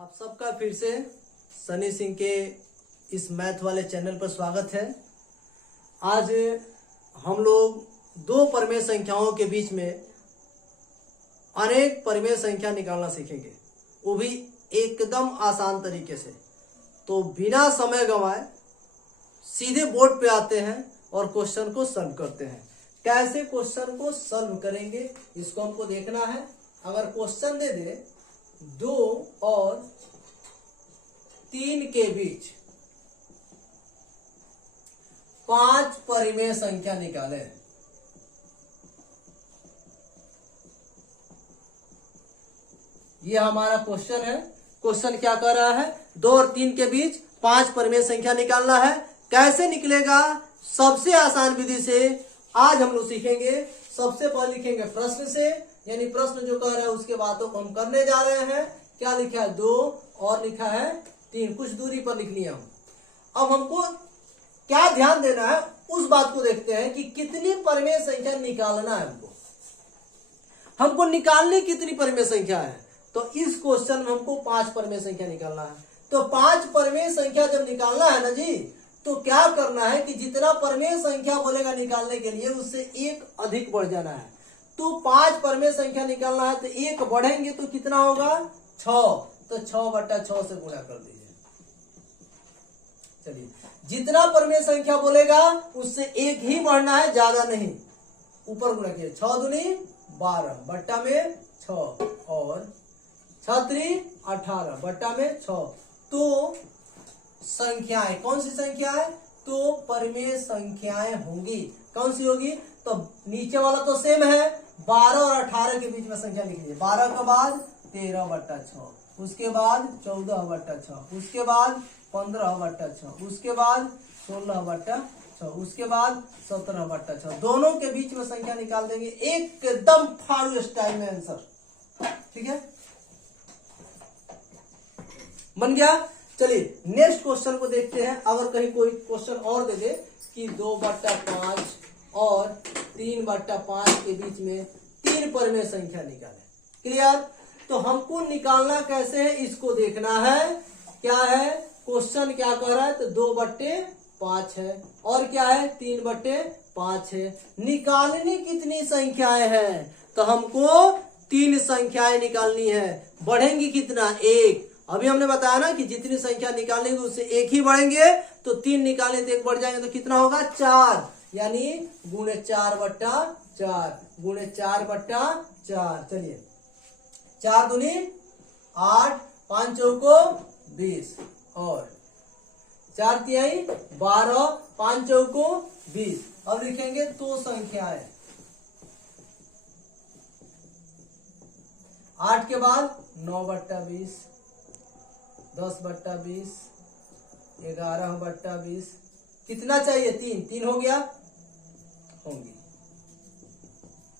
आप सबका फिर से सनी सिंह के इस मैथ वाले चैनल पर स्वागत है। आज हम लोग दो परिमेय संख्याओं के बीच में अनेक परिमेय संख्या निकालना सीखेंगे, वो भी एकदम आसान तरीके से। तो बिना समय गंवाए सीधे बोर्ड पे आते हैं और क्वेश्चन को सॉल्व करते हैं। कैसे क्वेश्चन को सॉल्व करेंगे इसको हमको देखना है। अगर क्वेश्चन दे दे 2 और 3 के बीच 5 परिमेय संख्या निकालें, ये हमारा क्वेश्चन है। क्वेश्चन क्या कर रहा है, 2 और 3 के बीच 5 परिमेय संख्या निकालना है। कैसे निकलेगा? सबसे आसान विधि से आज हम लोग सीखेंगे। सबसे पहले लिखेंगे प्रश्न से, यानी प्रश्न जो कह रहा है उसके बातों को हम करने जा रहे हैं। क्या लिखा है? 2 और लिखा है 3, कुछ दूरी पर लिख लिया हूं। अब हमको क्या ध्यान देना है उस बात को देखते हैं कि कितनी परिमेय संख्या निकालना है। हमको निकालनी कितनी परिमेय संख्या है। तो इस क्वेश्चन में हमको 5 परिमेय संख्या निकालना है। तो 5 परिमेय संख्या जब निकालना है ना जी, तो क्या करना है कि जितना परिमेय संख्या बोलेगा निकालने के लिए उससे एक अधिक बढ़ जाना है। तो 5 परिमेय संख्या निकालना है तो एक बढ़ेंगे तो कितना होगा? 6। तो 6/6 से गुणा कर दीजिए। चलिए, जितना परिमेय संख्या बोलेगा उससे एक ही बढ़ना है, ज्यादा नहीं। ऊपर गुणा कीजिए, 6 दूनी 12 बट्टा में 6 और 6 त्रिक 18 बट्टा में 6। तो संख्याएं कौन सी संख्या है? तो परिमेय संख्याएं होंगी। कौन सी होगी? तो नीचे वाला तो सेम है, 12 और 18 के बीच में संख्या लिख लीजिए। 12 के बाद 13/6, उसके बाद 14/6, उसके बाद 15/6, उसके बाद 16/6, उसके बाद 17/6। दोनों के बीच में संख्या निकाल देंगे एकदम फाड़ू स्टाइल में आंसर। ठीक है, बन गया। चलिए नेक्स्ट क्वेश्चन को देखते हैं। अगर कहीं कोई क्वेश्चन और दे दे कि 2/5 और 3/5 के बीच में 3 परिमेय संख्या निकालें। क्लियर? तो हमको निकालना कैसे है इसको देखना है। क्या है क्वेश्चन, क्या कह रहा है? तो 2/5 है और क्या है? 3/5 है। निकालनी कितनी संख्याएं हैं? तो हमको 3 संख्याएं निकालनी है। बढ़ेंगी कितना? 1। अभी हमने बताया ना कि जितनी संख्या निकालेंगे उससे एक ही बढ़ेंगे। तो 3 निकालें तो 1 बढ़ जाएंगे, तो कितना होगा? 4, यानी गुणे 4/4 गुणे 4/4। चलिए, 4 दूनी 8, 5 चौको 20 और 4 तिहाई 12, 5 चौको 20। अब लिखेंगे तो संख्याएं 8 के बाद 9/20, 10/20, 11/20। कितना चाहिए? 3 हो गया, होंगी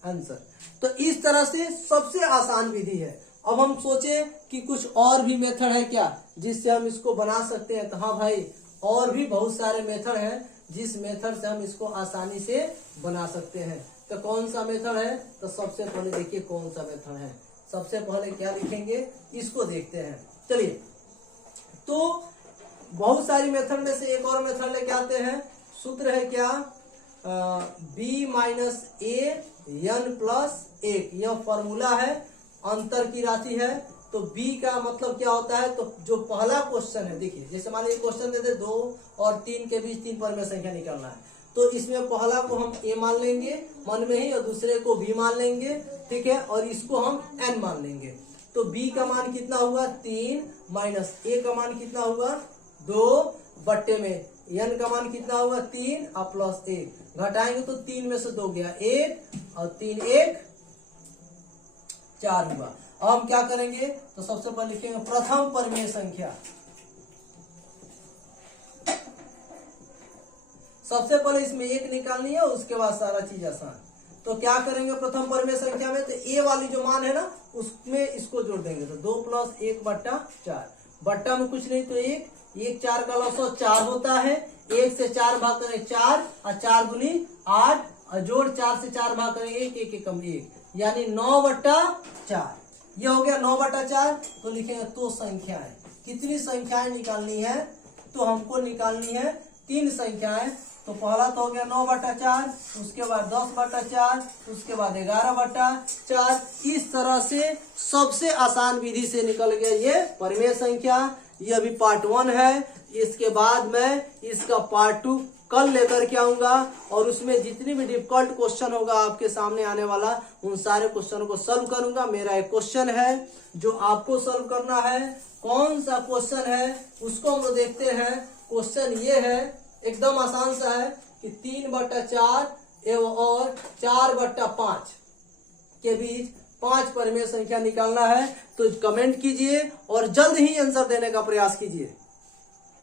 आंसर। तो इस तरह से सबसे आसान विधि है। अब हम सोचे कि कुछ और भी मेथड है क्या जिससे हम इसको बना सकते हैं। तो हाँ भाई, और भी बहुत सारे मेथड हैं जिस मेथड से हम इसको आसानी से बना सकते हैं। तो कौन सा मेथड है? तो सबसे पहले देखिए कौन सा मेथड है। सबसे पहले क्या लिखेंगे इसको देखते हैं। चलिए, तो बहुत सारी मेथड में से एक और मेथड लेके आते हैं। सूत्र है क्या? b - a n + 1। यह फॉर्मूला है, अंतर की राशि है। तो b का मतलब क्या होता है? तो जो पहला क्वेश्चन है, देखिए जैसे मान लीजिए क्वेश्चन देते 2 और 3 के बीच 3 परिमेय संख्या निकालना है। तो इसमें पहला को हम a मान लेंगे मन में ही और दूसरे को b मान लेंगे। ठीक है, और इसको हम n मान लेंगे। तो b का मान कितना हुआ? 3 माइनस a का मान कितना हुआ? 2 बट्टे में n का मान कितना हुआ? 3 और प्लस 1 घटाएंगे तो 3 में से 2 गया 1 और 3 1 4 हुआ। अब हम क्या करेंगे? तो सबसे पहले लिखेंगे प्रथम परिमेय संख्या। सबसे पहले इसमें 1 निकालनी है, उसके बाद सारा चीज आसान। तो क्या करेंगे प्रथम परिमेय संख्या में? तो a वाली जो मान है ना उसमें इसको जोड़ देंगे। तो 2 + 1/4 बट्टा में कुछ नहीं तो 1 4 का लसो 4 होता है। 1 से 4 भाग करें 4 और 4 दूनी 8 और जोड़ 4 से 4 भाग करें 1 1 कम 1, यानी 9/4। ये हो गया 9/4, तो लिखेंगे तो संख्याएं। कितनी संख्याएं निकालनी है? तो हमको निकालनी है 3 संख्याएं। तो पहला तो हो गया 9/4, उसके बाद 10/4, उसके बाद 11/4। इस तरह से सबसे आसान विधि से निकल गया ये परिमेय संख्या। ये अभी पार्ट 1 है। इसके बाद मैं इसका पार्ट 2 कल लेकर के आऊंगा और उसमें जितनी भी डिफिकल्ट क्वेश्चन होगा आपके सामने आने वाला, उन सारे क्वेश्चन को सॉल्व करूंगा। मेरा एक क्वेश्चन है जो आपको सॉल्व करना है। कौन सा क्वेश्चन है उसको हम लोग देखते हैं। क्वेश्चन ये है, एकदम आसान सा है कि 3/4 और 4/5 के बीच 5 परिमेय संख्या निकालना है। तो कमेंट कीजिए और जल्द ही आंसर देने का प्रयास कीजिए।